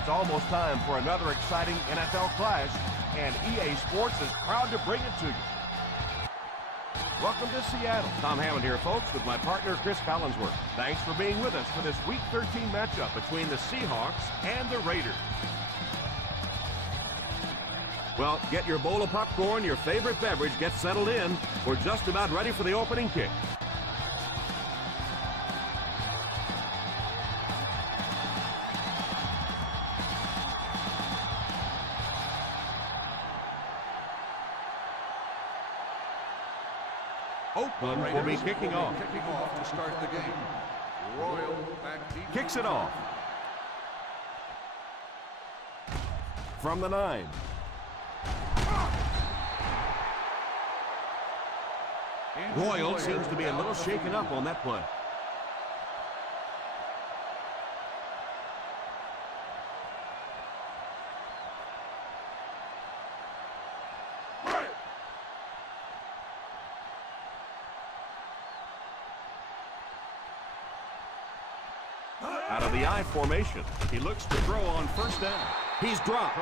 It's almost time for another exciting NFL clash, and EA Sports is proud to bring it to you. Welcome to Seattle. Tom Hammond here, folks, with my partner, Chris Collinsworth. Thanks for being with us for this Week 13 matchup between the Seahawks and the Raiders. Well, get your bowl of popcorn, your favorite beverage, get settled in. We're just about ready for the opening kick. Oakland will be kicking off. Kicking off to start the game. Royal back deep. Kicks it off. From the 9. Royal seems to be a little shaken up on that play. Out of the I formation, he looks to throw on first down. He's dropped,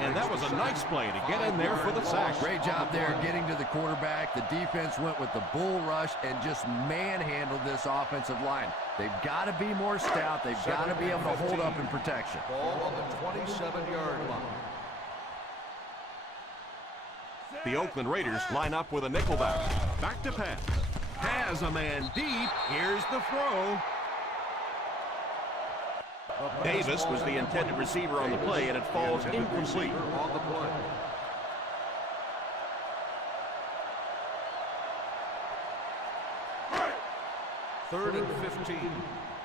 and that was a nice play to get in there for the sack. Great job there getting to the quarterback. The defense went with the bull rush and just manhandled this offensive line. They've got to be more stout. They've got to be able to hold up in protection. Ball on the 27-yard line. The Oakland Raiders line up with a nickelback. Back to pass. Has a man deep. Here's the throw. Davis was the intended receiver on the play, and it falls incomplete. On the play. Third and 15.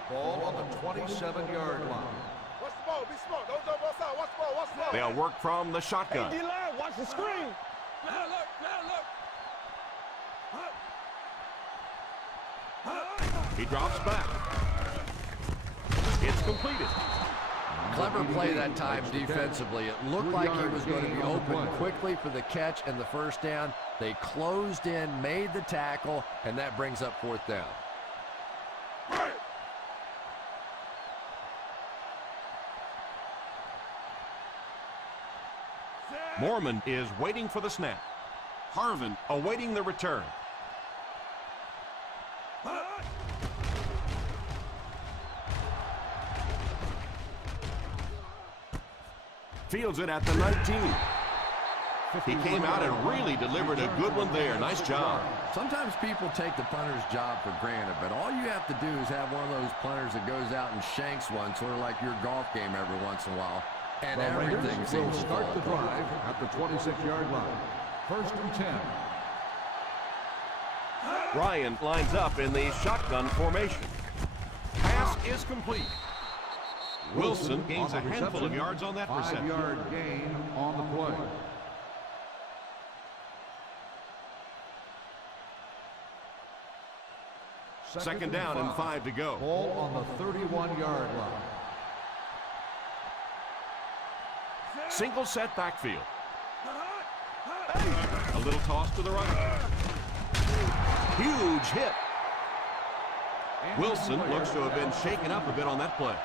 Ball on the 27-yard line. Watch the ball. Be smart. Don't jump outside. Watch the ball. Watch the ball. They'll work from the shotgun. Hey, D-line, watch the screen. Now look. He drops back. It's completed. Clever play that time defensively. It looked like he was going to be open quickly for the catch and the first down. They closed in, made the tackle, and that brings up fourth down. Mormon is waiting for the snap. Harvin awaiting the return. Fields it at the 19. He came out and really delivered a good one there. Nice job. Sometimes people take the punter's job for granted, but all you have to do is have one of those punters that goes out and shanks one, sort of like your golf game every once in a while, and everything seems to start fall the apart. drive at the 26-yard line. First and 10. Ryan lines up in the shotgun formation. Pass is complete. Wilson gains a handful of yards on that reception. 5-yard gain on the play. Second down and 5 to go. Ball on the 31-yard line. Single set backfield. A little toss to the right. Huge hit. Wilson looks to have been shaken up a bit on that play.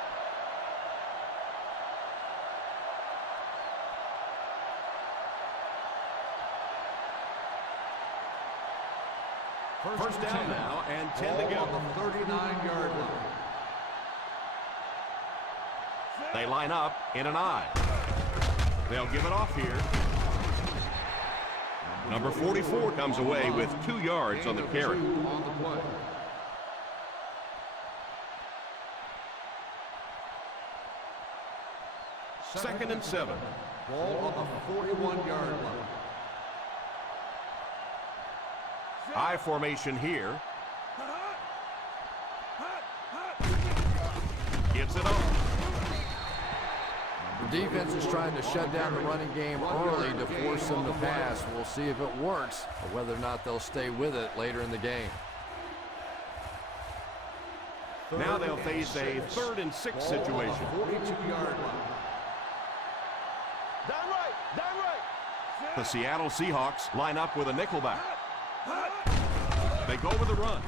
First down now and 10 to go. On the 39-yard line. They line up in an I. They'll give it off here. Number 44 comes away with 2 yards on the carry. On the play. Second and 7. Ball on the 41-yard line. I formation here. Gets it off. The defense is trying to shut down the running game early to force them to pass. We'll see if it works, or whether or not they'll stay with it later in the game. Now they'll face a 3rd and 6 situation. 42-yard line. Down right. The Seattle Seahawks line up with a nickelback. They go with a run.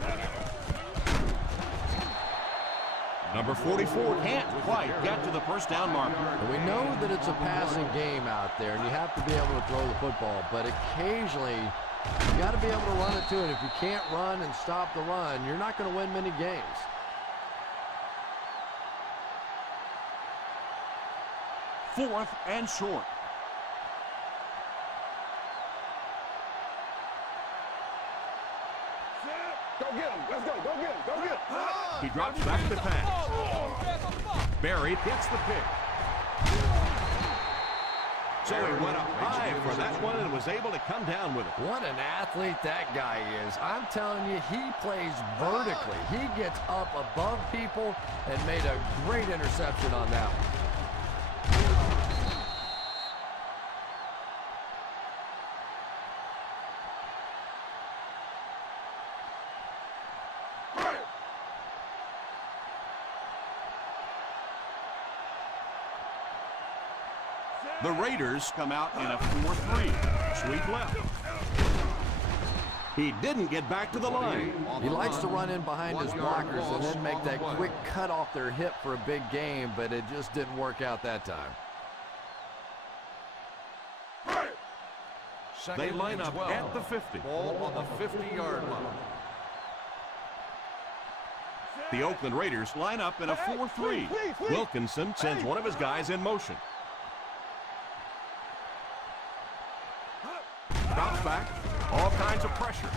Number 44 can't quite get to the first down marker. We know that it's a passing game out there, and you have to be able to throw the football, but occasionally you got to be able to run it too, and if you can't run and stop the run, you're not going to win many games. Fourth and short. Go get him. Let's go. Go get him. Go get him. He drops back to pass. Barry gets the pick. So he went up high for that one and was able to come down with it. What an athlete that guy is. I'm telling you, he plays vertically. He gets up above people and made a great interception on that one. The Raiders come out in a 4-3. Sweep left. He didn't get back to the line. He likes to run in behind his blockers and then make that quick cut off their hip for a big game, but it just didn't work out that time. They line up at the 50. Ball on the 50-yard line. The Oakland Raiders line up in a 4-3. Wilkinson sends one of his guys in motion. Drops back, all kinds of pressure.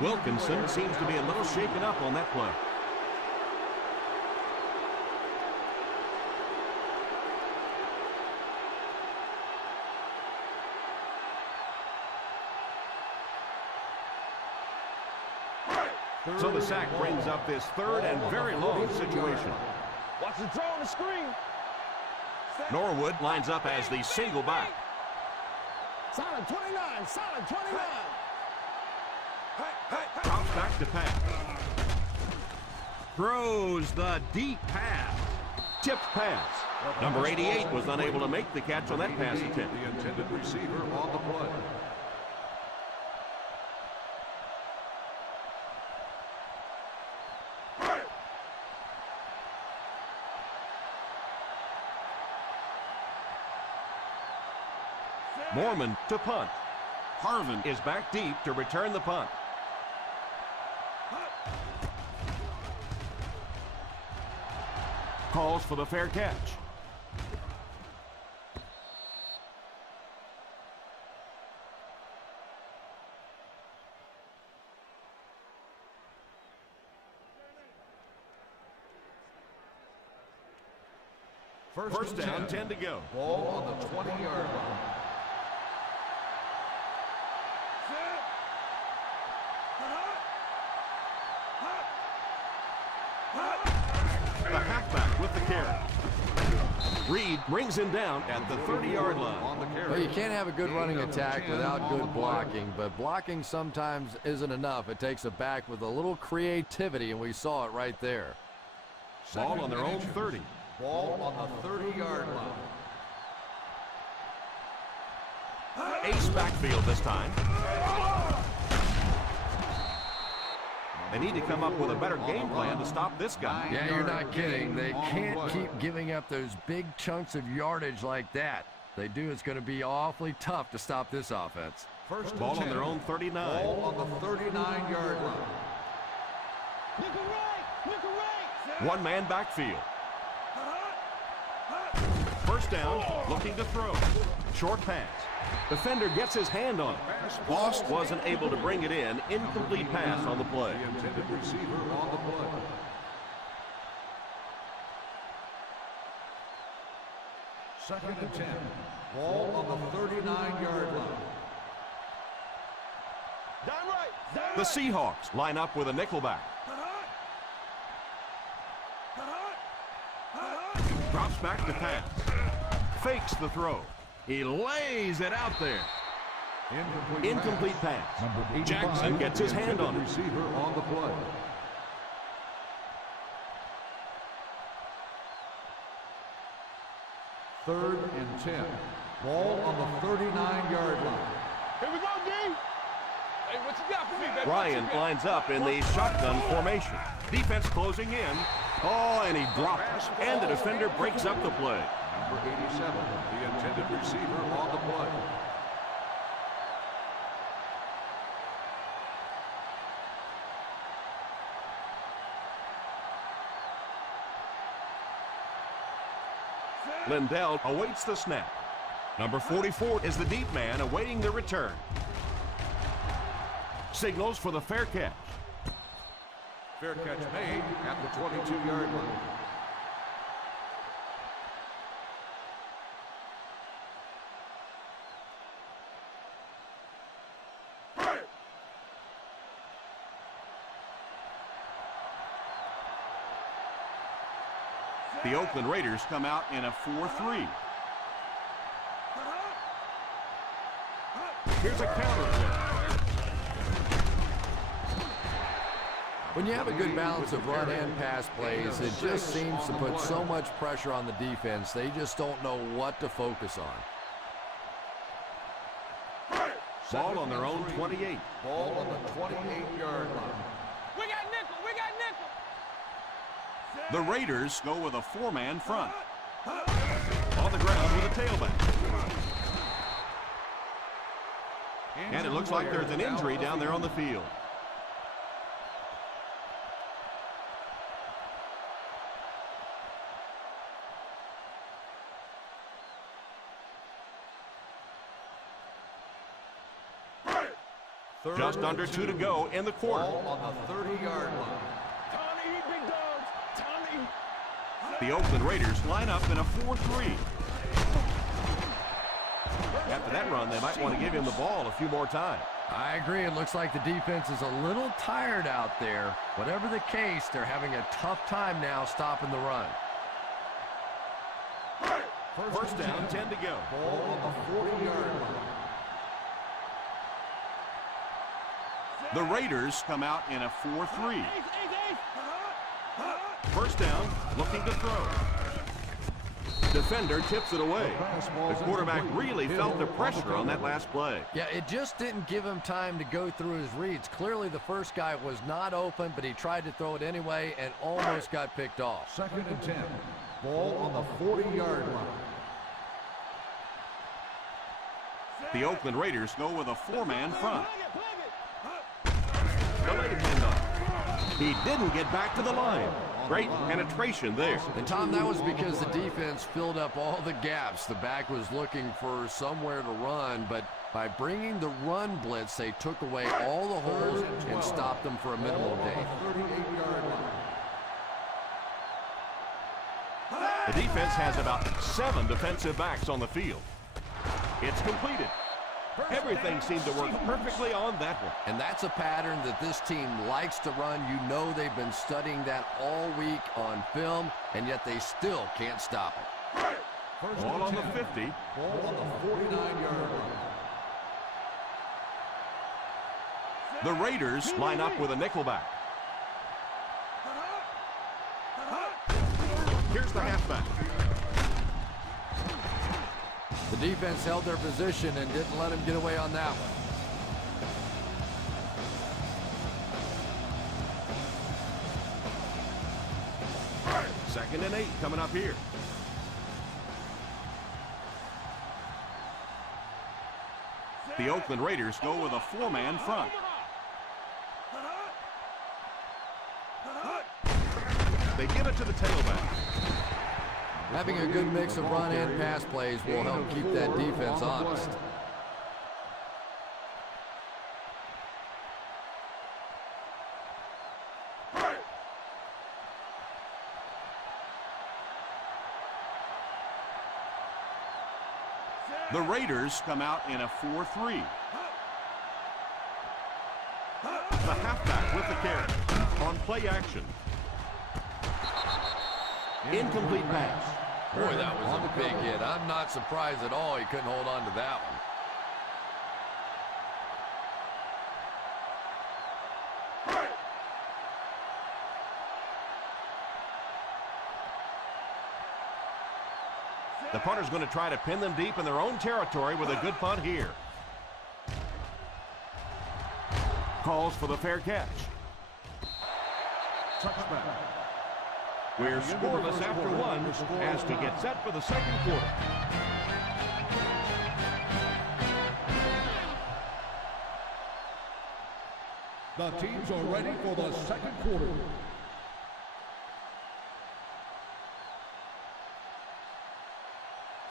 Wilkinson seems to be a little shaken up on that play. So the sack brings up this third and very long situation. Watch the throw on the screen. Norwood lines up as the single back. Solid 29. Solid 29. Drops back to pass. Throws the deep pass. Tipped pass. Number 88 was unable to make the catch on that pass attempt. The intended receiver on the play. Mormon to punt. Harvin is back deep to return the punt. Calls for the fair catch. First down, 10 to go. Ball on the 20-yard line. The halfback with the carry. Reed brings him down at the 30-yard line. On the carry. Well, you can't have a good running attack without good blocking, but blocking sometimes isn't enough. It takes a back with a little creativity, and we saw it right there. Ball on their own 30. Ball on the 30-yard line. Ace backfield this time. They need to come up with a better game plan to stop this guy. Yeah, you're not kidding. They can't keep giving up those big chunks of yardage like that. If they do, it's going to be awfully tough to stop this offense. First Ball on their own 39. Ball on the 39-yard line. One-man backfield. First down, looking to throw. Short pass. Defender gets his hand on it. Boss wasn't able to bring it in. Incomplete pass on the play. The intended receiver on the play. Second and 10. Ball on the 39-yard line. Down right. The Seahawks line up with a nickelback. Drops back to pass. Fakes the throw. He lays it out there. Incomplete pass. Jackson gets his hand on it. Receiver on the play. Third and 10. Ball on the 39-yard line. Here we go, D. Hey, what you got for me, baby? Ryan lines up in the shotgun formation. Defense closing in. Oh, and he dropped it. And the defender breaks up the play. Number 87, the intended receiver on the play. Lindell awaits the snap. Number 44 is the deep man awaiting the return. Signals for the fair catch. Fair catch made at the 22-yard line. The Oakland Raiders come out in a 4-3. Here's a counter play. When you have a good balance of run and pass plays, it just seems to put so much pressure on the defense. They just don't know what to focus on. Ball on their own 28. Ball on the 28-yard line. We got nickel. We got nickel. The Raiders go with a four-man front. On the ground with a tailback. And it looks like there's an injury down there on the field. Just under 2 to go in the quarter. Ball on the 30-yard line. Tommy, big dogs. Tommy. The Oakland Raiders line up in a 4-3. After that run, they might want to give him the ball a few more times. I agree. It looks like the defense is a little tired out there. Whatever the case, they're having a tough time now stopping the run. First down, 10 to go. Ball on the 40-yard line. The Raiders come out in a 4-3. First down, looking to throw. Defender tips it away. The quarterback really felt the pressure on that last play. Yeah, it just didn't give him time to go through his reads. Clearly, the first guy was not open, but he tried to throw it anyway and almost got picked off. 2nd and 10. Ball on the 40-yard line. The Oakland Raiders go with a four-man front. Delayed handoff. He didn't get back to the line. Great penetration there. And Tom, that was because the defense filled up all the gaps. The back was looking for somewhere to run, but by bringing the run blitz, they took away all the holes and stopped them for a minimal gain. 38-yard line. The defense has about 7 defensive backs on the field. It's completed. Everything seemed to work perfectly on that one. And that's a pattern that this team likes to run. You know they've been studying that all week on film, and yet they still can't stop it. Ball on the 50. Ball on the 49-yard line. The Raiders line up with a nickelback. Here's the halfback. The defense held their position and didn't let him get away on that one. Second and 8 coming up here. The Oakland Raiders go with a four-man front. They give it to the tailback. Having a good mix of run and pass plays will help keep that defense honest. The Raiders come out in a 4-3. The halfback with the carry on play action. Incomplete pass. Boy, that was a big hit. I'm not surprised at all he couldn't hold on to that one. The punter's going to try to pin them deep in their own territory with a good punt here. calls for the fair catch. Touchback. We're scoreless after one as to get set for the second quarter. The teams are ready for the second quarter.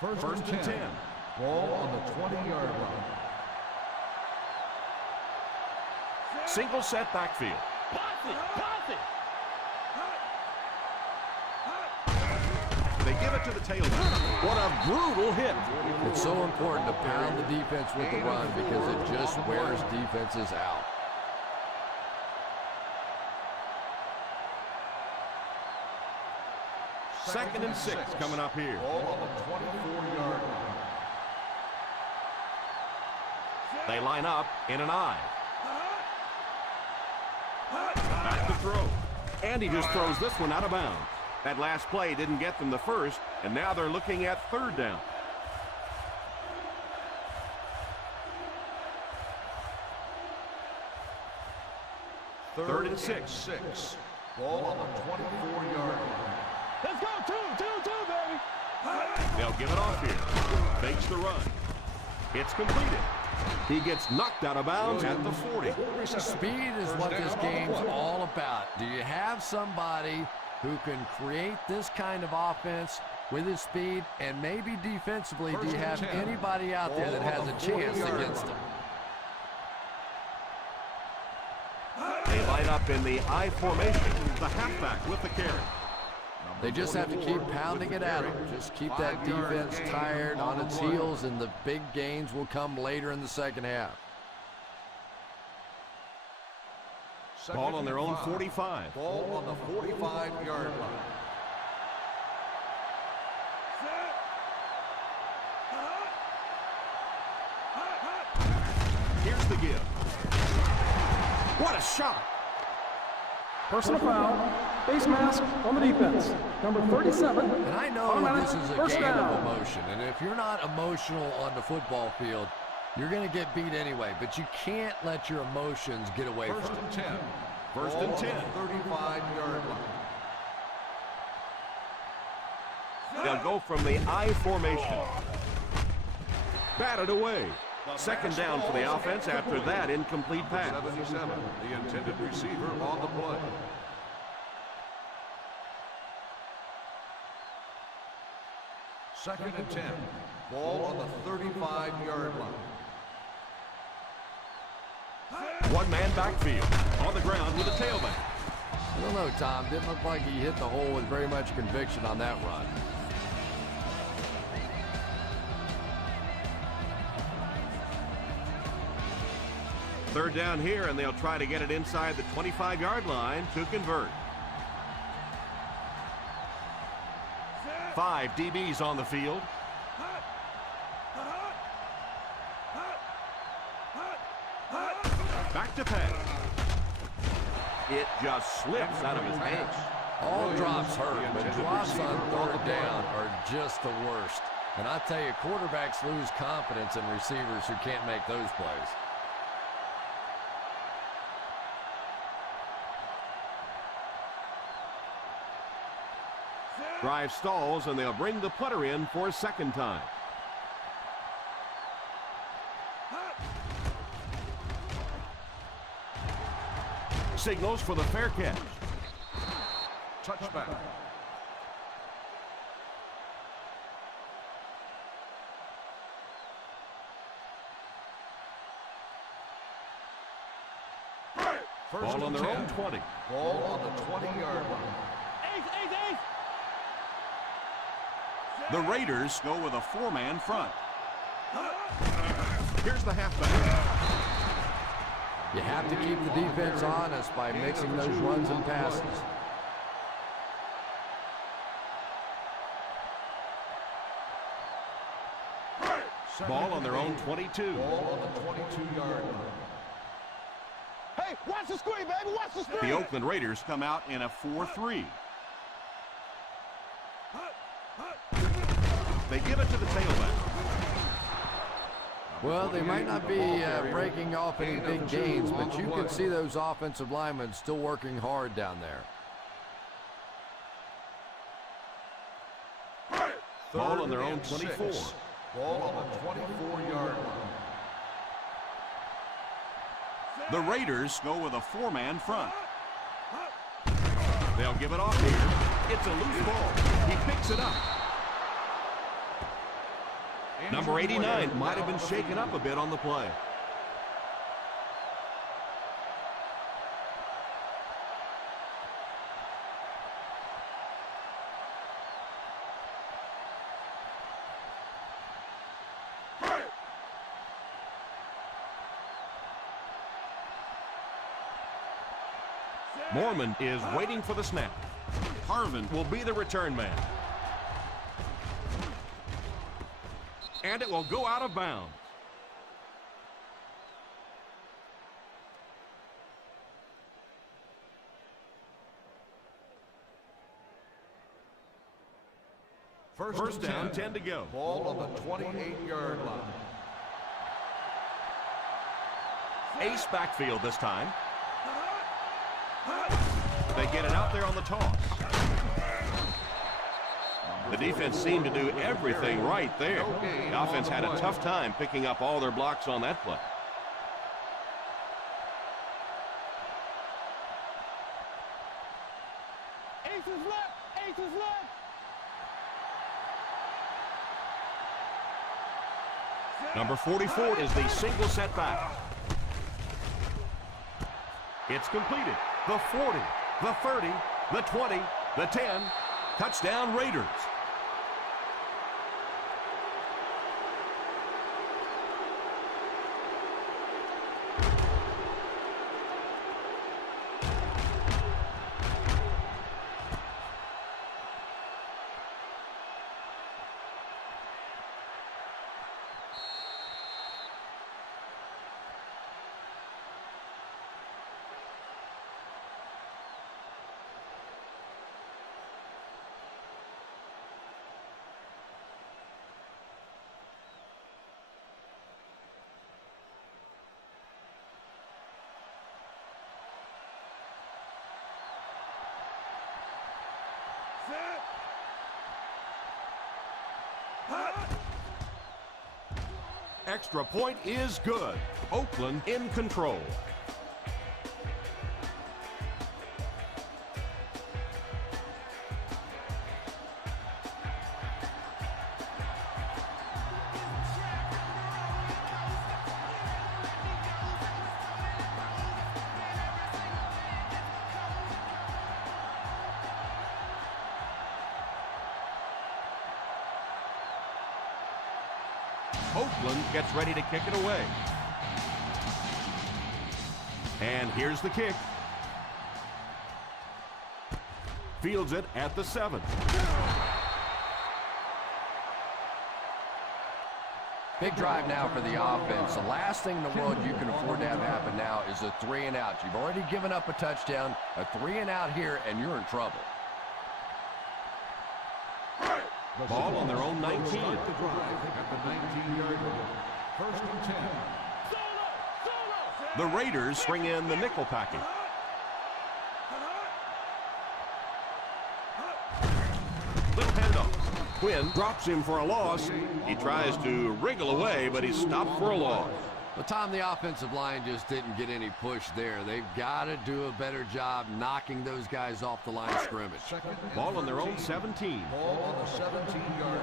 First and 10. Ball on the 20-yard line. Single set backfield. They give it to the tailback. What a brutal hit. It's so important to pound the defense with the run because it just wears defenses out. Second and 6 coming up here. Ball on the 24-yard line. They line up in an I. Back to throw. And he just throws this one out of bounds. That last play didn't get them the first, and now they're looking at third down. Third and six. Ball on the 24-yard line. Let's go, two, baby. They'll give it off here. Fakes the run. It's completed. He gets knocked out of bounds at the 40. Speed is what this game's all about. Do you have somebody who can create this kind of offense with his speed, and maybe defensively, do you have anybody out there that has a chance against him? They line up in the I formation. The halfback with the carry. They just have to keep pounding it at him. Just keep that defense tired on its heels, and the big gains will come later in the second half. Ball on their own 45. Ball on the 45-yard line. Here's the give. What a shot! Personal foul, face mask on the defense, number 37. And I know automatic this is a first game down. of emotion, and if you're not emotional on the football field, you're going to get beat anyway, but you can't let your emotions get away from First you. and 10. First and 10. 35-yard line. They'll go from the I formation. Batted away. Second down for the offense after that incomplete pass. 77, the intended receiver on the play. Second and 10. Ball on the 35-yard line. One-man backfield. On the ground with a tailback. I don't know, Tom. Didn't look like he hit the hole with very much conviction on that run. Third down here, and they'll try to get it inside the 25-yard line to convert. 5 DBs on the field. Back to pass. It just slips out of his hands. All drops hurt, but drops on third down are just the worst. And I tell you, quarterbacks lose confidence in receivers who can't make those plays. Drive stalls, and they'll bring the putter in for a second time. Signals for the fair catch. Touchback. Ball on their own 20. Ball on the 20-yard line. Ace. The Raiders go with a 4-man front. Here's the halfback. You have to keep the defense honest by mixing those runs and passes. Ball on their own 22. Ball on the 22-yard line. Hey, watch the screen, baby. Watch the screen. The Oakland Raiders come out in a 4-3. They give it to the tailback. Well, they might not be breaking off any big gains, but you can see those offensive linemen still working hard down there. Ball on their own 24. Ball on the 24-yard line. The Raiders go with a four-man front. They'll give it off here. It's a loose ball. He picks it up. Number 89 might have been shaken up a bit on the play. Mormon is waiting for the snap. Harvin will be the return man. And it will go out of bounds. First down, 10 to go. Ball on the 28-yard line. Ace backfield this time. They get it out there on the toss. The defense seemed to do everything right there. The offense had a tough time picking up all their blocks on that play. Ace is left. Ace is left. Number 44 is the single setback. It's completed. The 40, the 30, the 20, the 10. Touchdown Raiders. Extra point is good. Oakland in control. Oakland gets ready to kick it away. And here's the kick. Fields it at the 7. Big drive now for the offense. The last thing in the world you can afford to have happen now is a 3-and-out. You've already given up a touchdown, a 3-and-out here, and you're in trouble. Ball on their own 19. At the 19-yard line. First and 10. The Raiders bring in the nickel package. Little handoff. Quinn drops him for a loss. He tries to wriggle away, but he's stopped for a loss. But Tom, the offensive line just didn't get any push there. They've got to do a better job knocking those guys off the line of scrimmage. Ball on their own 17. Ball on the 17-yard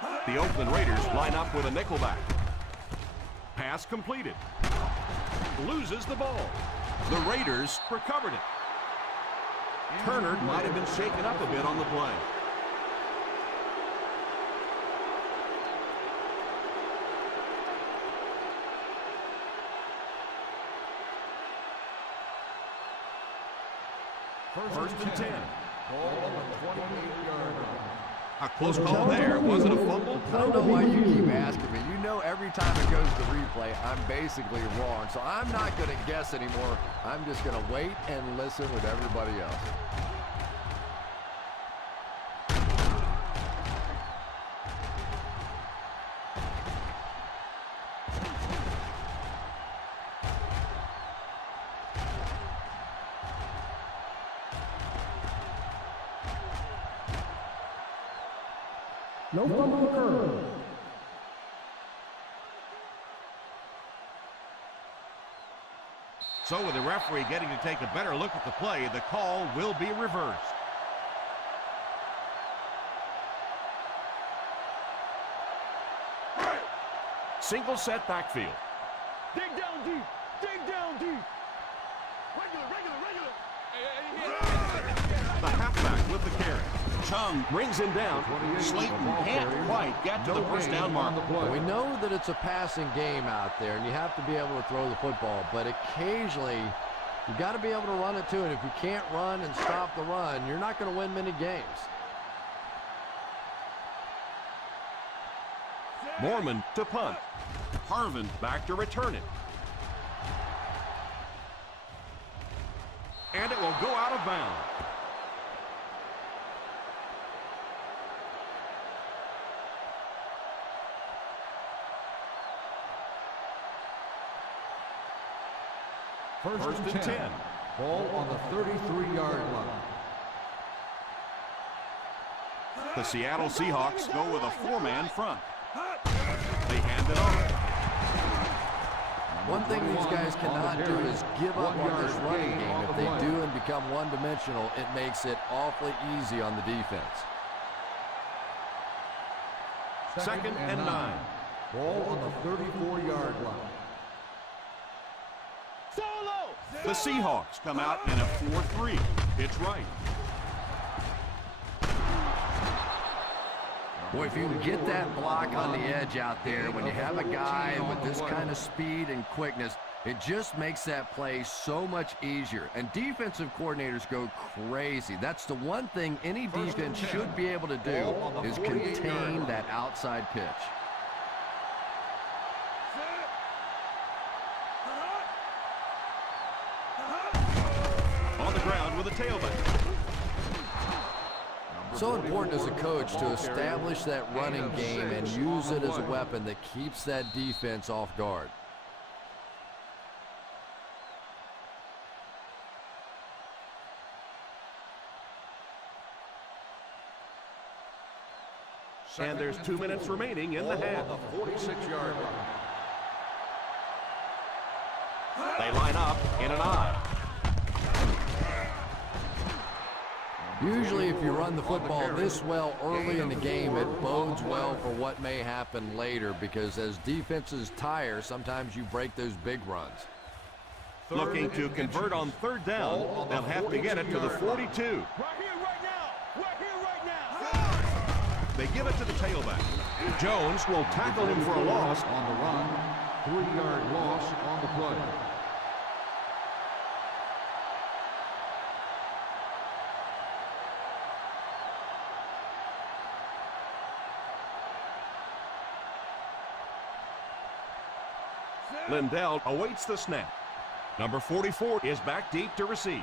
line. The Oakland Raiders line up with a nickelback. Pass completed. Loses the ball. The Raiders recovered it. Turner might have been shaken up a bit on the play. First and 10. Ball on the 28-yard line. A close call there. Was it a fumble? I don't know why you keep asking me. You know every time it goes to replay, I'm basically wrong. So I'm not going to guess anymore. I'm just going to wait and listen with everybody else. No fumble occurred. So with the referee getting to take a better look at the play, the call will be reversed. Single set backfield. Dig down deep. Dig down deep. The halfback with the carry. Chung brings him down. Slayton can't quite get to the first down mark. We know that it's a passing game out there, and you have to be able to throw the football, but occasionally you got to be able to run it too, and if you can't run and stop the run, you're not going to win many games. Mormon to punt. Harvin back to return it. And it will go out of bounds. First and 10. Ball on the 33-yard line. The Seattle Seahawks go with a four-man front. They hand it off. One thing these guys cannot do is give up on this running game. If they do and become one-dimensional, it makes it awfully easy on the defense. Second and 9. Ball on the 34-yard line. The Seahawks come out in a 4-3. It's right. Boy, if you can get that block on the edge out there, when you have a guy with this kind of speed and quickness, it just makes that play so much easier. And defensive coordinators go crazy. That's the one thing any defense should be able to do, is contain that outside pitch. On the ground with a tailback. So important as a coach to establish that running game and use it as a weapon that keeps that defense off guard. And there's 2 minutes remaining in the half. On the 46-yard line. They line up in an I. Usually if you run the football this well early in the game, it bodes well for what may happen later, because as defenses tire, sometimes you break those big runs. Looking to convert on third down. They'll have to get it to the 42. Right here, right now. Right here, right now. They give it to the tailback. Jones will tackle him for a loss. On the run, 3-yard loss on the play. Lindell awaits the snap. Number 44 is back deep to receive.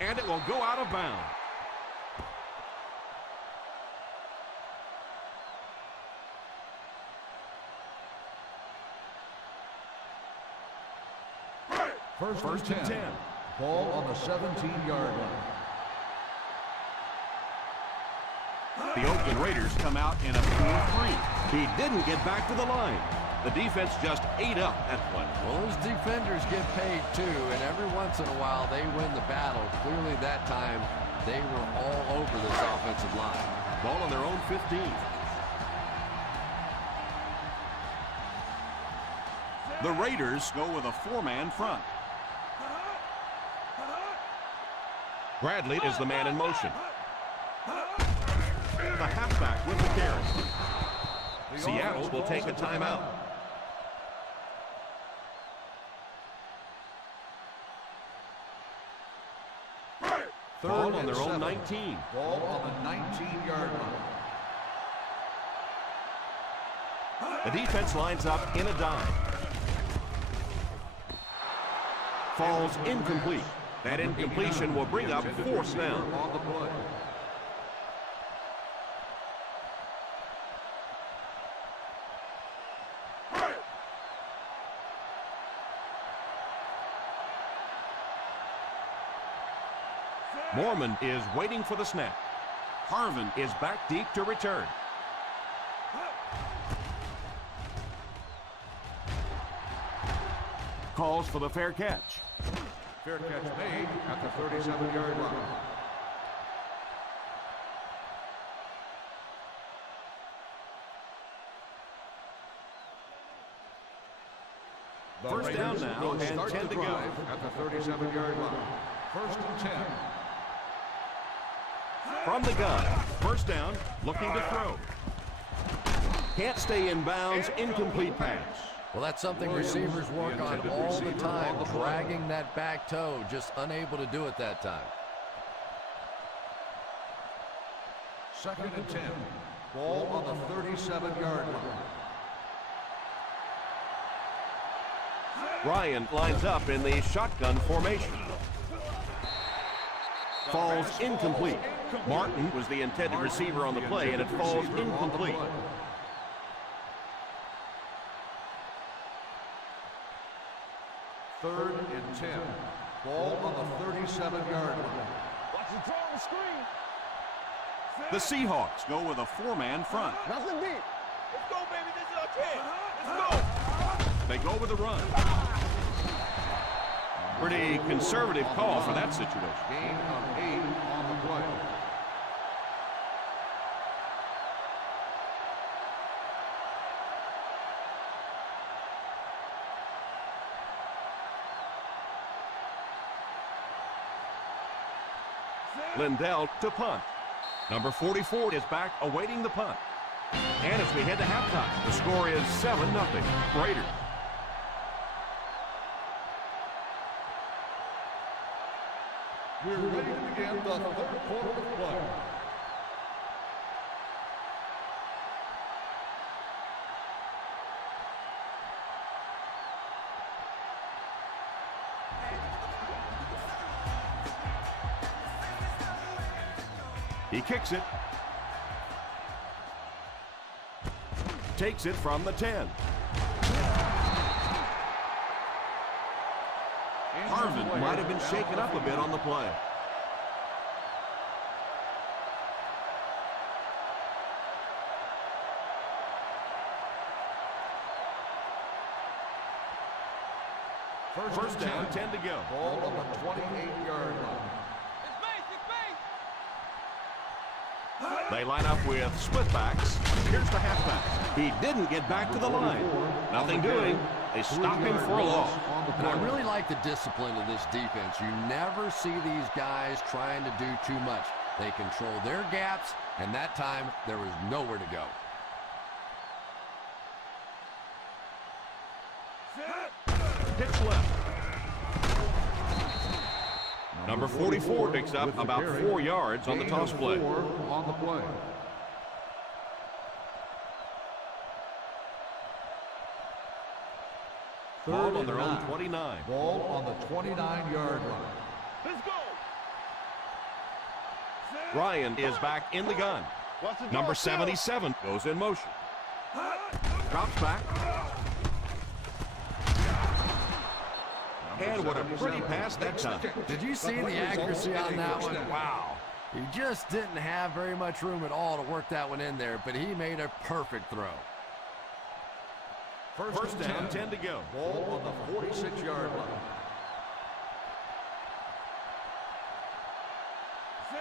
And it will go out of bounds. First and 10. Ball on the 17-yard line. The Oakland Raiders come out in a 4-3. He didn't get back to the line. The defense just ate up that one. Well, those defenders get paid too, and every once in a while they win the battle. Clearly that time they were all over this offensive line. Ball on their own 15. The Raiders go with a four-man front. Bradley is the man in motion. The halfback with the carry. Seattle will take a timeout. Ball on their own 19. Ball on the 19-yard line. The defense lines up in a dime. falls incomplete. That incompletion will bring up 4th down. On the play. Mormon is waiting for the snap. Harvin is back deep to return. Calls for the fair catch. Fair catch made at the 37-yard line. The First down Raiders now, will and start 10 the to go. drive at the 37-yard line. 1st and 10. From the gun, first down, looking to throw. Can't stay in bounds, incomplete pass. Well, that's something receivers work on all the time, dragging that back toe, just unable to do it that time. 2nd and 10. Ball on the 37-yard line. Ryan lines up in the shotgun formation. Falls incomplete. Martin was the intended receiver on the play, and it falls incomplete. Third and 10. Ball on the 37-yard line. Watch the throw on the screen. The Seahawks go with a 4-man front. Nothing deep. Let's go, baby. This is our chance. Let's go. They go with a run. Pretty conservative call for that situation. Gain of 8 on the play. Lindell to punt. Number 44 is back awaiting the punt. And as we head to halftime, the score is 7-0 Raiders. We're ready to begin the 3rd quarter of play. He kicks it. Takes it from the 10. Harvin might have been shaken up a bit on the play. First down, 10 to go. Ball on the 28-yard line. They line up with split backs. Here's the halfback. He didn't get back to the line. Nothing doing. They stop him for a loss. And I really like the discipline of this defense. You never see these guys trying to do too much. They control their gaps, and that time there was nowhere to go. Pitch left. Number 44 picks up about 4 yards on the toss play. On the play. Ball on their own 29. Ball on the 29-yard line. Let's go. Ryan is back in the gun. Number 77 goes in motion. Drops back. And what a pretty pass that time. Did you see the accuracy on that one? Wow. He just didn't have very much room at all to work that one in there, but he made a perfect throw. First down, 10 to go. Ball on the 46-yard line.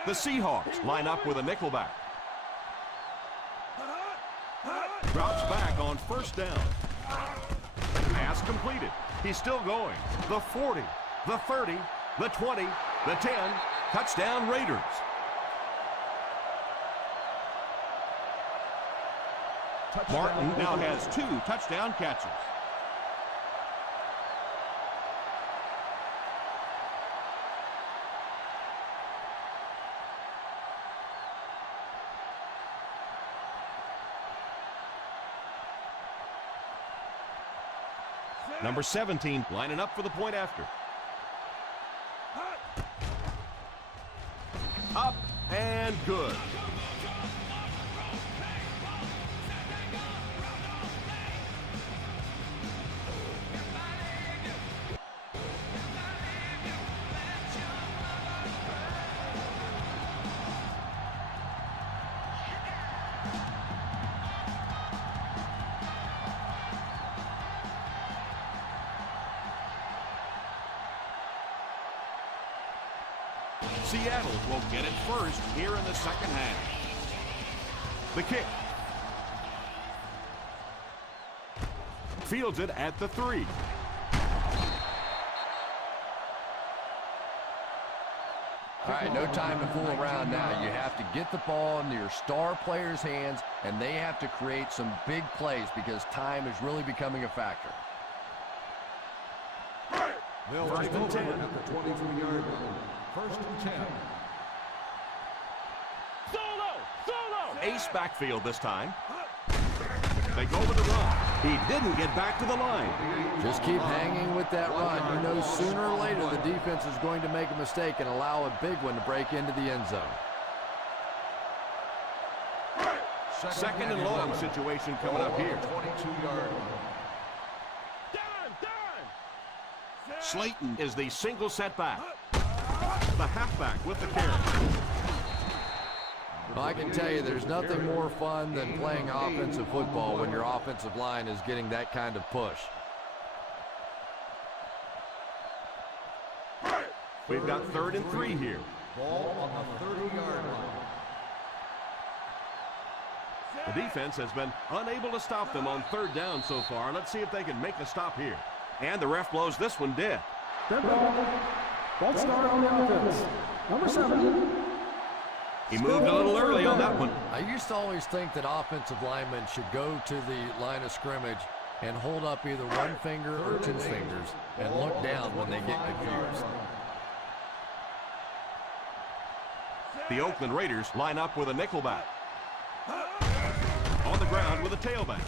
The Seahawks line up with a nickelback. Drops back on first down. Pass completed. He's still going. The 40, the 30, the 20, the 10. Touchdown Raiders. Martin now has 2 touchdown catches. Number 17 lining up for the point after. Up and good. Seattle will get it first here in the second half. The kick. Fields it at the 3. All right, no time to fool around now. You have to get the ball into your star players' hands, and they have to create some big plays because time is really becoming a factor. They'll take over at the 23-yard line. First and 10. Solo! Ace backfield this time. They go with the run. He didn't get back to the line. Just keep hanging with that run. You know sooner or later the defense is going to make a mistake and allow a big one to break into the end zone. Second and long situation coming up here. 22-yard line. Slayton is the single setback. The halfback with the carry. Well, I can tell you there's nothing more fun than playing offensive football when your offensive line is getting that kind of push. We've got 3rd and 3 here. Ball on the 30-yard line. The defense has been unable to stop them on 3rd down so far. Let's see if they can make a stop here. And the ref blows this one dead. Dead ball. Ball start on the offense. Number 7. He moved a little early on that one. I used to always think that offensive linemen should go to the line of scrimmage and hold up either one finger or 2 fingers and look down when they get confused. The Oakland Raiders line up with a nickelback. On the ground with a tailback.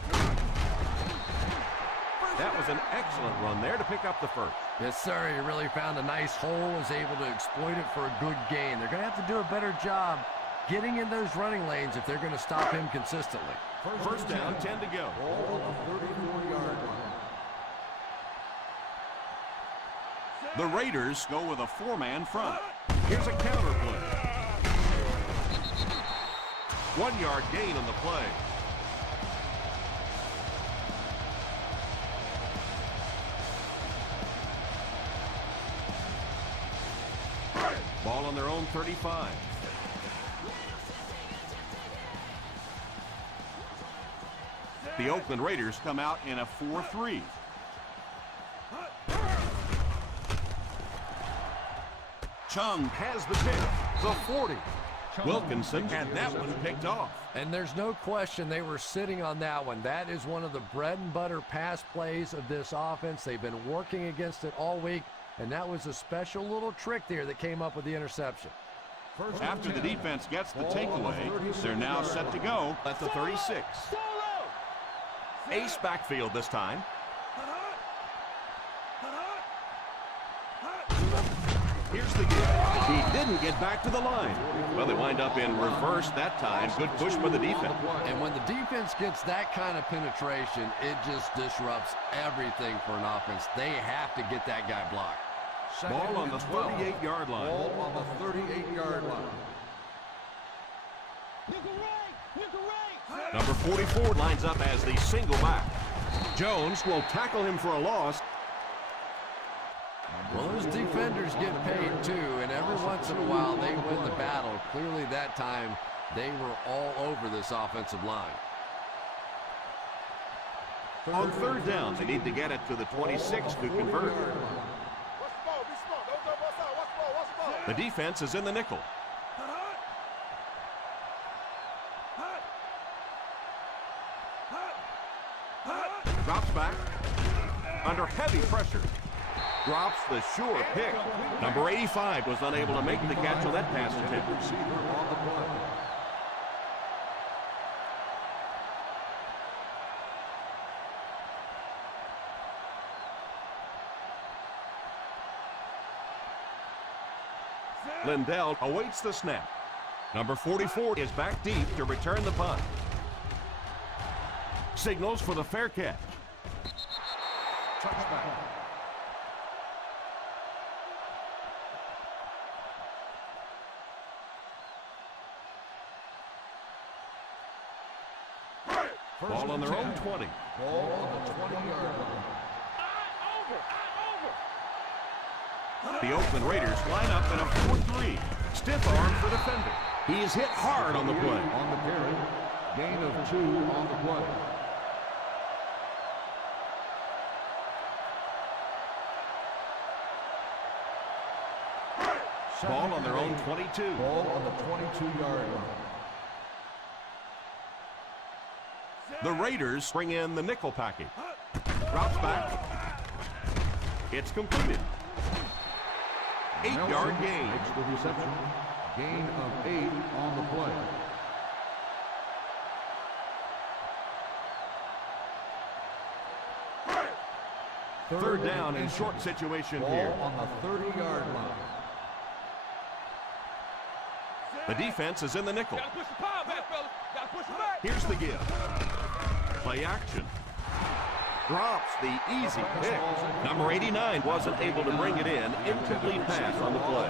That was an excellent run there to pick up the first. Yes, sir. He really found a nice hole, was able to exploit it for a good gain. They're going to have to do a better job getting in those running lanes if they're going to stop him consistently. First down, 10 to go. Ball on the 34-yard line. The Raiders go with a 4-man front. Here's a counter play. 1-yard gain on the play. Ball on their own 35. The Oakland Raiders come out in a 4-3. Chung has the pick, the 40. Wilkinson had that one picked off. And there's no question they were sitting on that one. That is one of the bread and butter pass plays of this offense. They've been working against it all week, and that was a special little trick there that came up with the interception. After the defense gets the takeaway, they're now set to go at the 36. Ace backfield this time. Here's the give. He didn't get back to the line. Well, they wind up in reverse that time. Good push by the defense. And when the defense gets that kind of penetration, it just disrupts everything for an offense. They have to get that guy blocked. Ball on the 38-yard line. Ball on the 38-yard line. Number 44 lines up as the single back. Jones will tackle him for a loss. Well, those defenders get paid too, and every once in a while they win the battle. Clearly that time they were all over this offensive line. On 3rd down, they need to get it to the 26 to convert. The defense is in the nickel. Drops back. Under heavy pressure. Drops the sure pick. Number 85 was unable to make the catch on that pass attempt. Lindell awaits the snap. Number 44 is back deep to return the punt. Signals for the fair catch. Touchback. Ball on their own 20. Ball on the 20-yard line. The Oakland Raiders line up in a 4-3. Stiff arm for defender. He is hit hard on the play. On the carry. Gain of 2 on the play. Ball on their own 22. Ball on the 22-yard line. The Raiders bring in the nickel package. Drops back. It's completed. 8-yard gain. Makes the reception. Gain of 8 on the play. Third down and short situation Ball here. on the 30-yard line. The defense is in the nickel. Gotta push the power back, fellas. Gotta push it back. Here's the give. Play action. Drops the easy pick. Number 89 wasn't able to bring it in. Incomplete pass on the play.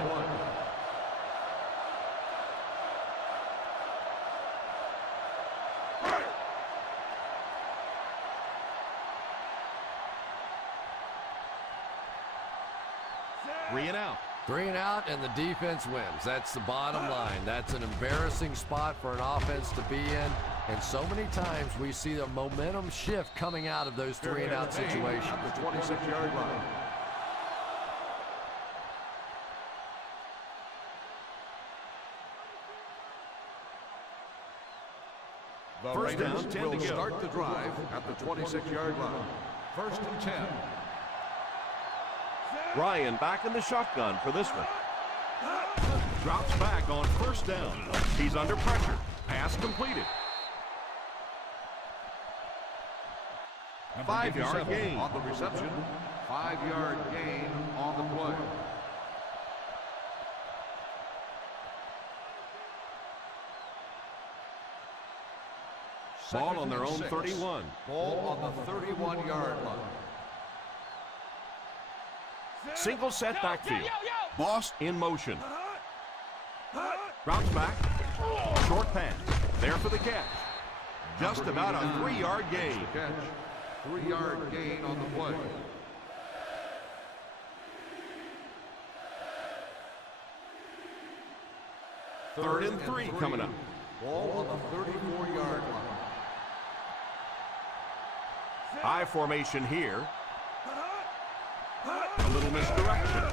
Three and out. 3 and out, and the defense wins. That's the bottom line. That's an embarrassing spot for an offense to be in. And so many times we see the momentum shift coming out of those 3 and out situations. At the 26-yard line. The First down, Raiders 10 to will go. start the drive at the 26-yard line. First and 10. Ryan back in the shotgun for this one. Drops back on first down. He's under pressure. Pass completed. 5-yard gain. On the reception. 5-yard gain on the play. Ball on their own 31. Ball on the 31-yard line. Single set backfield. Yo, yo, yo. Boss in motion. Drops back. Short pass. There for the catch. Just about a 3-yard gain. Catch. 3-yard gain on the play. Third and 3 coming up. Ball on the 34-yard line. High formation here. A little misdirection.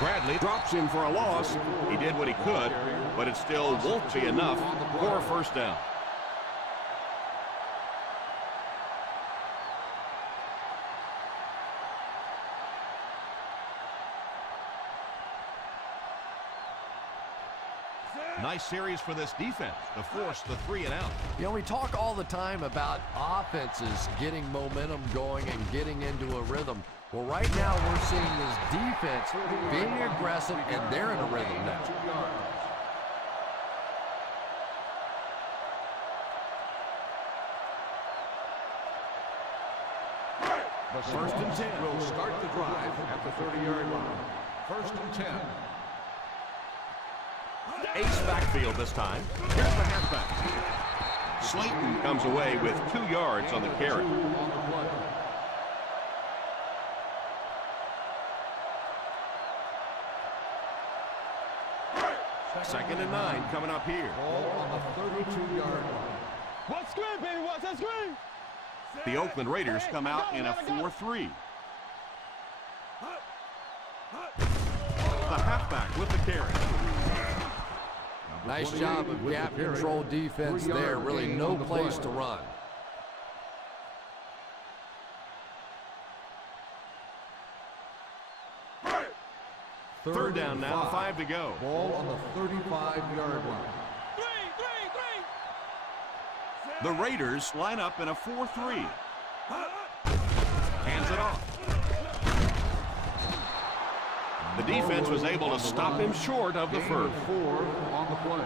Bradley drops in for a loss. He did what he could, but it still won't be enough for a first down. Nice series for this defense to force the 3 and out. You know, we talk all the time about offenses getting momentum going and getting into a rhythm. Well, right now we're seeing this defense being aggressive, and they're in a rhythm now. 2 yards. The First and 10. will start the drive at the 30-yard line. First and 10. Ace backfield this time. Here's the halfback. Slayton comes away with 2 yards on the carry. 2 on the play. Second and 9 coming up here. Ball on the 32-yard line. One screen, baby. Watch that screen. The Oakland Raiders come out in a 4-3. The halfback with the carry. Nice job of gap control defense there. Really no place to run. Third down now, 5 to go. Ball on the 35-yard line. Three. The Raiders line up in a 4-3. Hands it off. The defense was able to stop him short of the first. 4 on the play.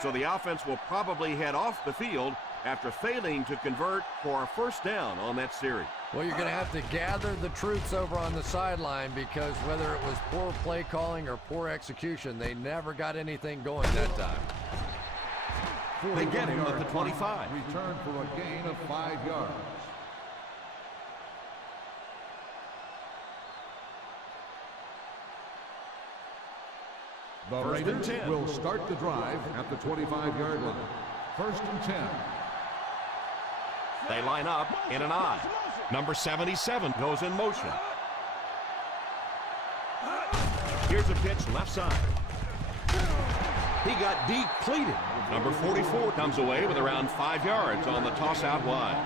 So the offense will probably head off the field after failing to convert for a first down on that series. Well, you're going to have to gather the troops over on the sideline because whether it was poor play calling or poor execution, they never got anything going that time. They get him at the 25. Return for a gain of 5 yards. The Raiders will start the drive at the 25-yard line. 1st and 10. They line up in an I. Number 77 goes in motion. Here's a pitch left side. He got depleted. Number 44 comes away with around 5 yards on the toss out wide.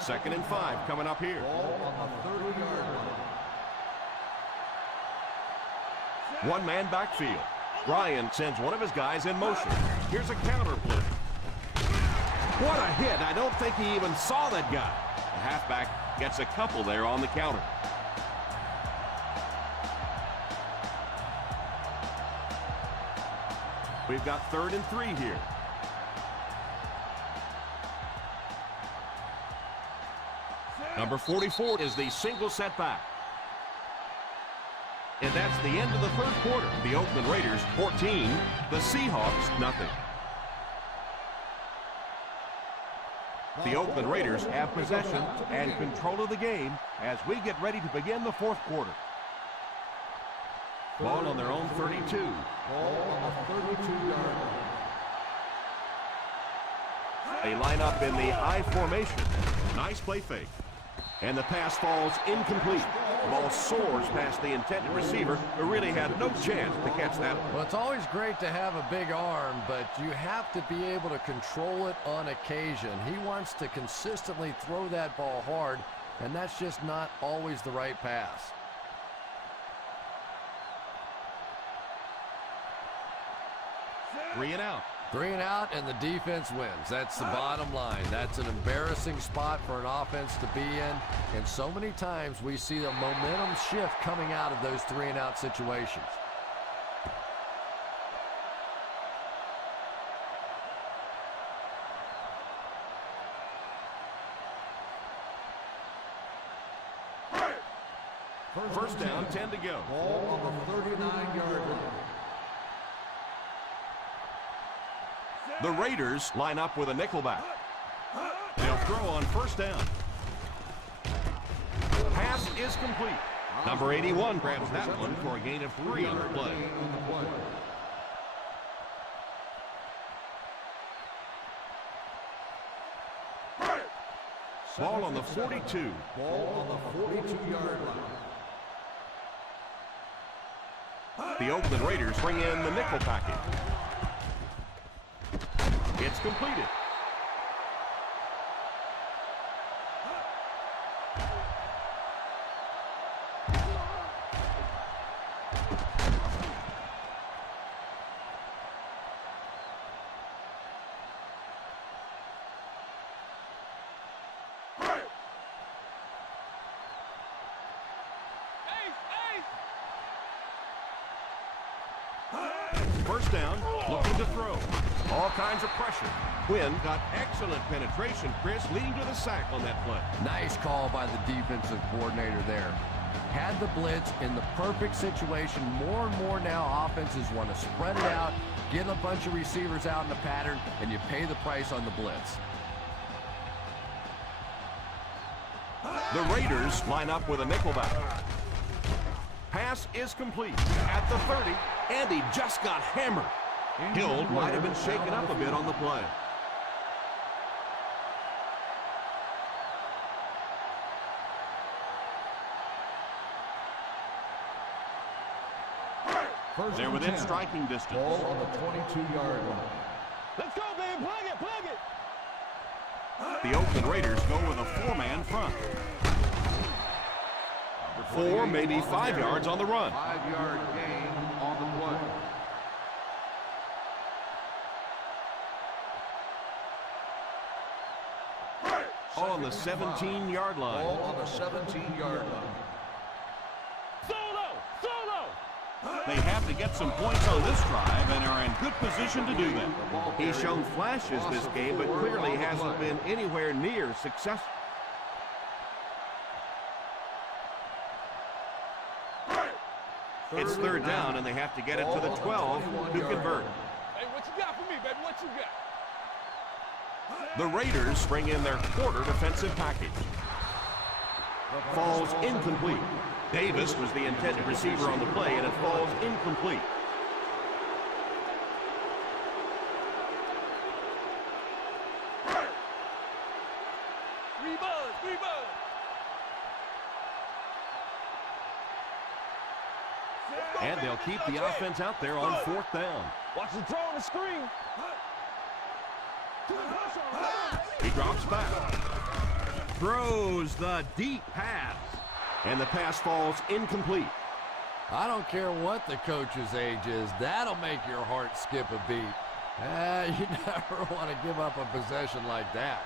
Second and 5 coming up here. Ball on the 30-yard line. One man backfield. Ryan sends one of his guys in motion. Here's a counter blitz. What a hit. I don't think he even saw that guy. The halfback gets a couple there on the counter. We've got 3rd and 3 here. Number 44 is the single setback. And that's the end of the 3rd quarter. The Oakland Raiders 14, the Seahawks nothing. The Oakland Raiders have possession and control of the game as we get ready to begin the 4th quarter. Ball on their own 32. Ball on the 32-yard line. They line up in the I formation. Nice play fake. And the pass falls incomplete. The ball soars past the intended receiver, who really had no chance to catch that one. Well, it's always great to have a big arm, but you have to be able to control it on occasion. He wants to consistently throw that ball hard, and that's just not always the right pass. Three and out. 3 and out, and the defense wins. That's the bottom line. That's an embarrassing spot for an offense to be in, and so many times we see the momentum shift coming out of those 3 and out situations. First down, 10 to go. Ball on the 39-yard line. The Raiders line up with a nickelback. They'll throw on first down. Pass is complete. Number 81 grabs that one for a gain of 3 on the play. Ball on the 42. Ball on the 42-yard line. The Oakland Raiders bring in the nickel package. It's completed. First down, looking to throw. All kinds of pressure. Quinn got excellent penetration, Chris, leading to the sack on that play. Nice call by the defensive coordinator there. Had the blitz in the perfect situation. More and more now offenses want to spread it out, get a bunch of receivers out in the pattern, and you pay the price on the blitz. The Raiders line up with a nickelback. Pass is complete at the 30, and he just got hammered. Hill might have been shaken up a bit on the play. They're within striking distance. Ball on the 22-yard line. Let's go, baby. Plug it, plug it. The Oakland Raiders go with a 4-man front. 4, maybe 5 yards on the run. 5-yard gain on the play. On the 17-yard line. Ball on the 17-yard line. They have to get some points on this drive and are in good position to do that. He's shown flashes this game, but clearly hasn't been anywhere near successful. It's third down, and they have to get it to the 12 to convert. Hey, what you got for me, baby? What you got? The Raiders bring in their quarter defensive package. Falls incomplete. Davis was the intended receiver on the play, and it falls incomplete. Rebuzz. And they'll keep the offense out there on 4th down. Watch the throw on the screen. He drops back. Throws the deep pass. And the pass falls incomplete. I don't care what the coach's age is. That'll make your heart skip a beat. You never want to give up a possession like that.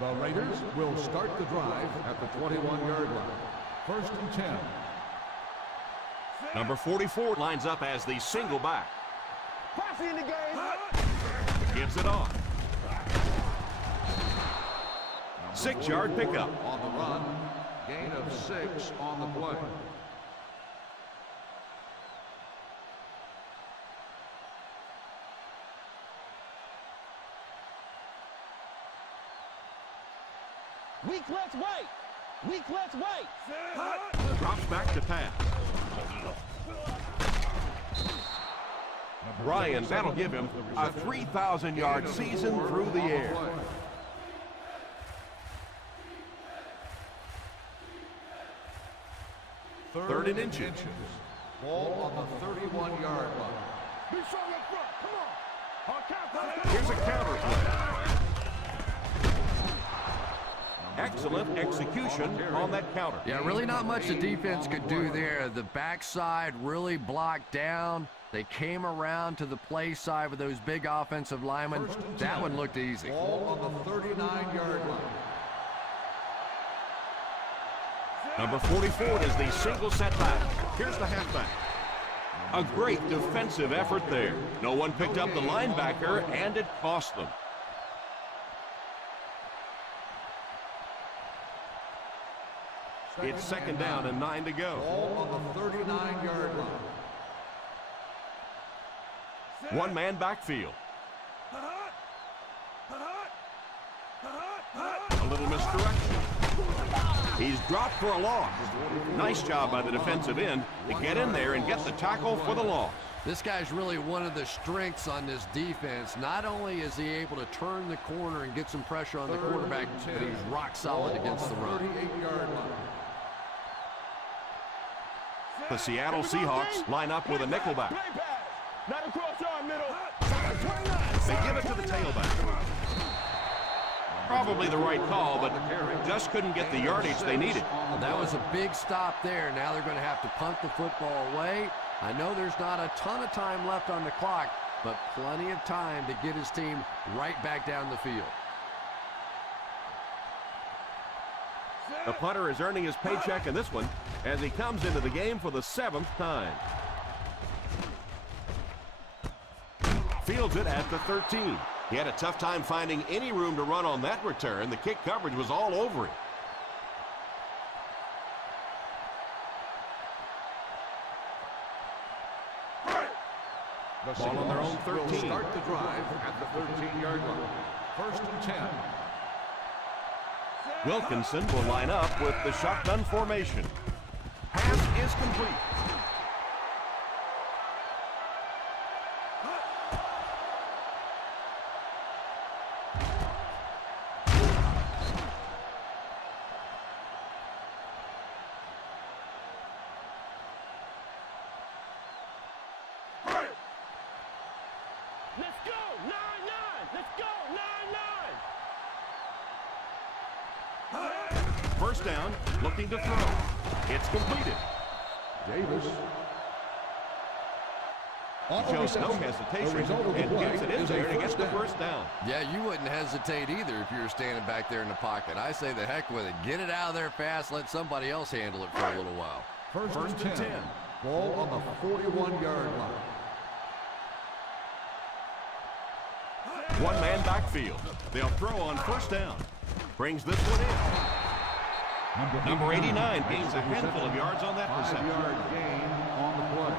The Raiders will start the drive at the 21-yard line. 1st and 10. Number 44 lines up as the single back. Posse in the game. Gives it off. 6-yard pickup. On the run, gain of 6 on the play. Weak, let's wait. Drops back to pass. Ryan, that'll give him a 3,000-yard season through the air. Third and inches. Ball on the 31-yard line. Be strong up front. Come on. On count. Here's a counter play. Excellent execution on that counter. Yeah, really not much the defense could do there. The backside really blocked down. They came around to the play side with those big offensive linemen. That one looked easy. Ball on the 39-yard line. Number 44 is the single setback. Here's the halfback. A great defensive effort there. No one picked up the linebacker, and it cost them. It's 2nd down and 9 to go. Ball on the 39-yard line. One-man backfield. A little misdirection. He's dropped for a loss. Nice job by the defensive end to get in there and get the tackle for the loss. This guy's really one of the strengths on this defense. Not only is he able to turn the corner and get some pressure on the quarterback, but he's rock solid against the run. 38-yard line. The Seattle Seahawks line up with a nickelback. Play pass. Not across our middle. They give it to the tailback. Probably the right call, but just couldn't get the yardage they needed. That was a big stop there. Now they're going to have to punt the football away. I know there's not a ton of time left on the clock, but plenty of time to get his team right back down the field. The punter is earning his paycheck in this one as he comes into the game for the 7th time. Fields it at the 13. He had a tough time finding any room to run on that return. The kick coverage was all over him. Ball on their own 13. Will start the drive at the 13-yard line. 1st and 10. Wilkinson will line up with the shotgun formation. Pass is complete. Let's go. 9-9. First down, looking to throw. It's completed. Davis. He shows no hesitation and gets it in there to get the first down. Yeah, you wouldn't hesitate either if you were standing back there in the pocket. I say the heck with it. Get it out of there fast. Let somebody else handle it for a little while. First and 10. Ball on the 41-yard line. One-man backfield. They'll throw on first down. Brings this one in. Number 89 gains a handful of yards on that reception. 5-yard gain on the play.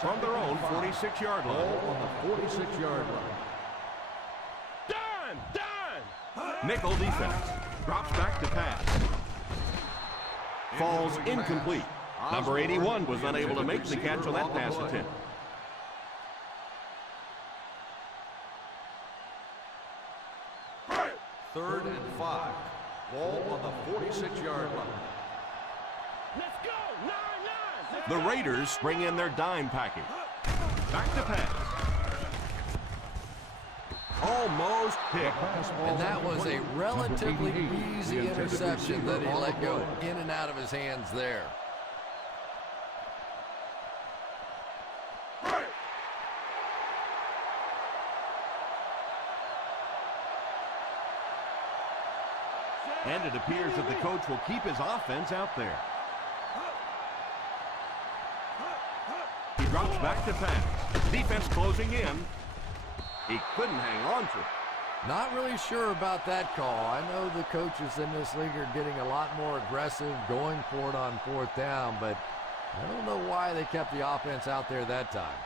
From their own 46-yard line. Ball on the 46-yard line. Done. Nickel defense. Drops back to pass. Falls incomplete. Number 81 was unable to make the catch on that pass attempt. Third and 5. Ball on the 46-yard line. Let's go. 9-9. The Raiders bring in their dime package. Back to pass. Almost picked. And that was a relatively easy interception that he let go in and out of his hands there. And it appears that the coach will keep his offense out there. He drops back to pass. Defense closing in. He couldn't hang on to it. Not really sure about that call. I know the coaches in this league are getting a lot more aggressive, going for it on fourth down, but I don't know why they kept the offense out there that time.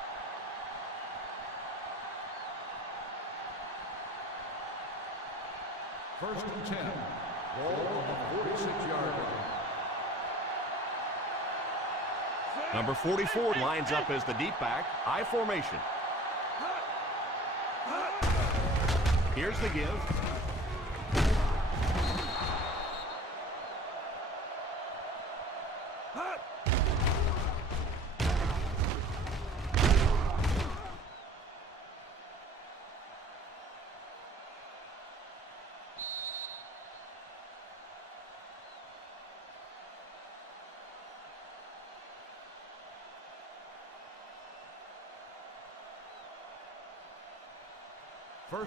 First and 10. Ball on the 46-yard line. Number 44 lines up as the deep back. I formation. Here's the give.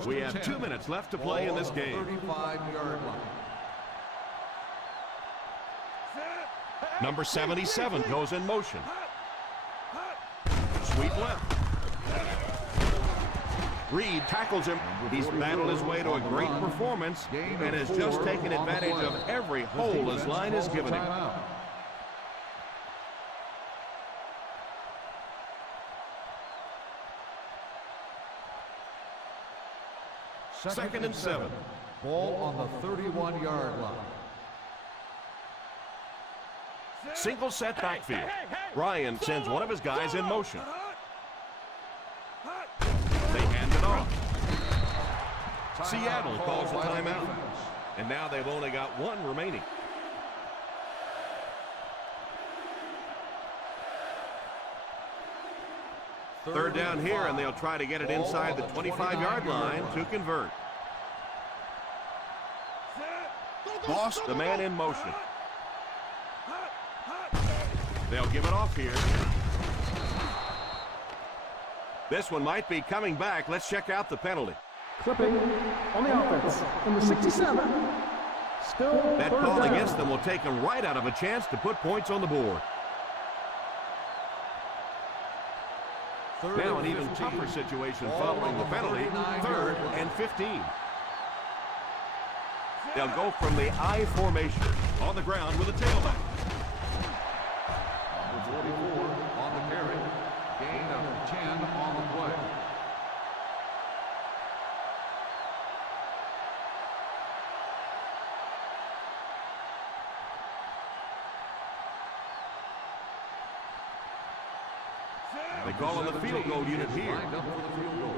We have 2 minutes left to play in this game. 35-yard line. Number 77 goes in motion. Sweep left. Reed tackles him. He's battled his way to a great performance and has just taken advantage of every hole his line has given him. Second and 7. Ball on the 31-yard line. Single set backfield. Ryan sends one of his guys in motion. They hand it off. Seattle calls a timeout. And now they've only got one remaining. Third down here, and they'll try to get it inside the 25-yard line to convert. Boss, the man in motion. They'll give it off here. This one might be coming back. Let's check out the penalty. Clipping on the offense. Number 67. Still That third call down. against them will take them right out of a chance to put points on the board. Now an even tougher situation following the penalty. 3rd and 15. They'll go from the I formation on the ground with a tailback. Number 44 on the carry. Gain of 10 on the play. They call on the field goal unit here. Lined up for the field goal.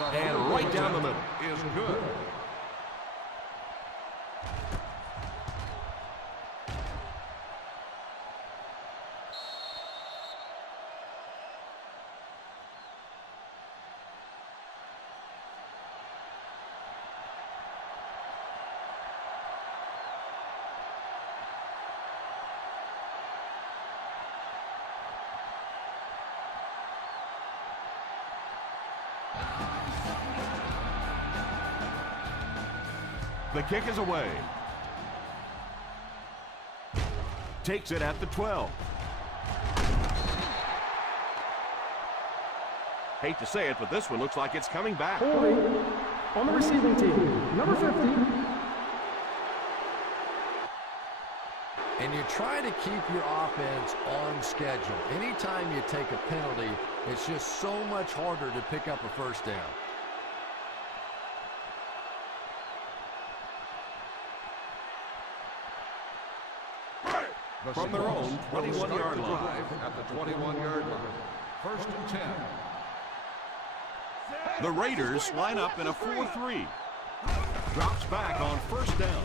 And right down the middle. Is good. The kick is away. Takes it at the 12. Hate to say it, but this one looks like it's coming back. Holding on the receiving team. Number 50. And you try to keep your offense on schedule. Anytime you take a penalty, it's just so much harder to pick up a first down. From their own 21-yard line. At the 21-yard line. First and 10. The Raiders line up in a 4-3. Drops back on first down.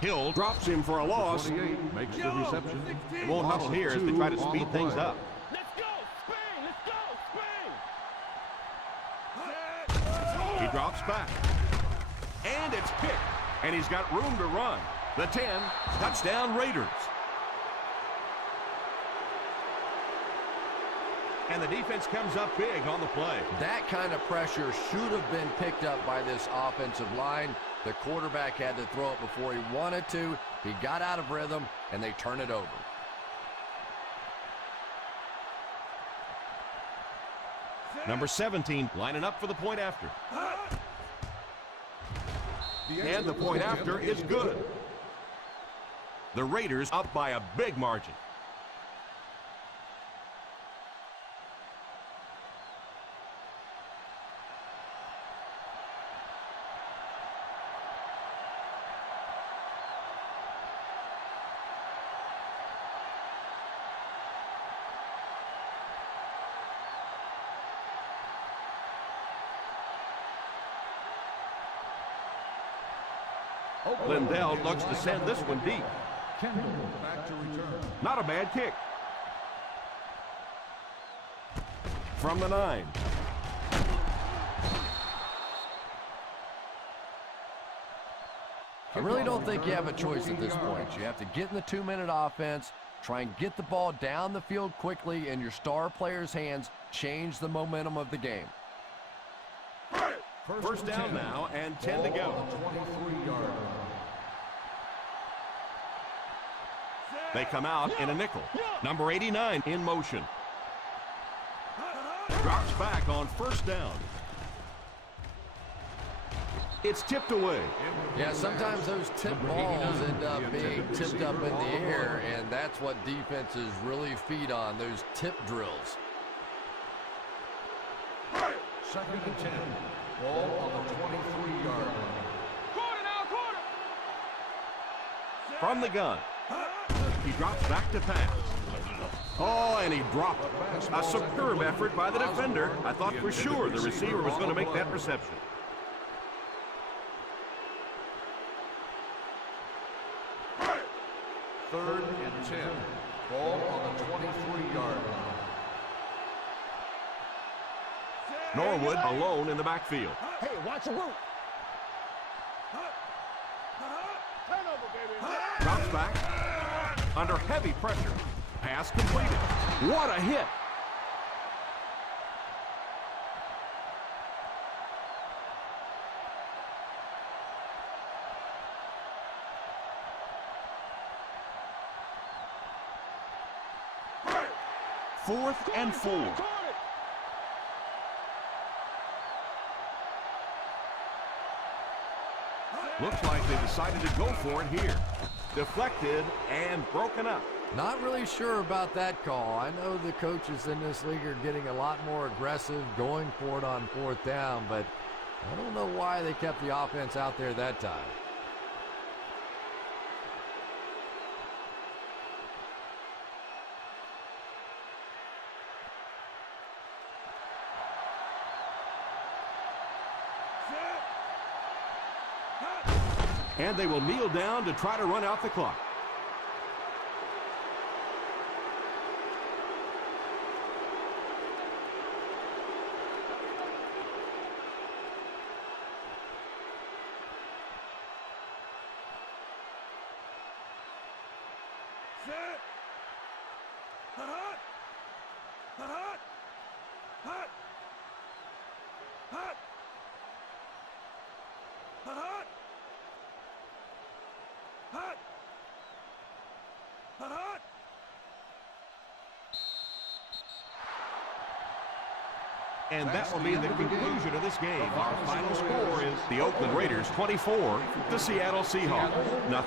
Hill drops him for a loss. 28 makes the reception. They won't huddle here as they try to speed things up. Let's go, Spain! Let's go, Spain! He drops back. And it's picked. And he's got room to run. The 10, touchdown Raiders. And the defense comes up big on the play. That kind of pressure should have been picked up by this offensive line. The quarterback had to throw it before he wanted to. He got out of rhythm, and they turn it over. Number 17 lining up for the point after. And the point after is good. The Raiders up by a big margin. Lindell looks to send this one deep. Kendall back to return. Not a bad kick. From the 9. I really don't think you have a choice at this point. You have to get in the 2-minute offense, try and get the ball down the field quickly in your star players' hands, change the momentum of the game. First down now and 10 to go. 23-yard line. They come out in a nickel. Number 89 in motion. Drops back on first down. It's tipped away. Yeah, sometimes those tip balls end up being tipped up in the air, and that's what defenses really feed on, those tip drills. Second and 10. Ball on the 23-yard line. Quarter now, quarter! From the gun. He drops back to pass. Oh, and he dropped it. A superb effort by the defender. I thought for sure the receiver was going to make that reception. Third and 10. Ball on the 23-yard line. Norwood alone in the backfield. Hey, watch the root! Turnover, baby! Drops back. Under heavy pressure. Pass completed. What a hit. Fourth and 4. Looks like they decided to go for it here. Deflected and broken up. Not really sure about that call. I know the coaches in this league are getting a lot more aggressive, going for it on fourth down, but I don't know why they kept the offense out there that time. And they will kneel down to try to run out the clock. Set. Hut, hut. Hut, hut. Hut. Hut. Hut, hut. Hut. Hut, hut. And that will be the conclusion of this game. Our final score is the Oakland Raiders 24, the Seattle Seahawks 0.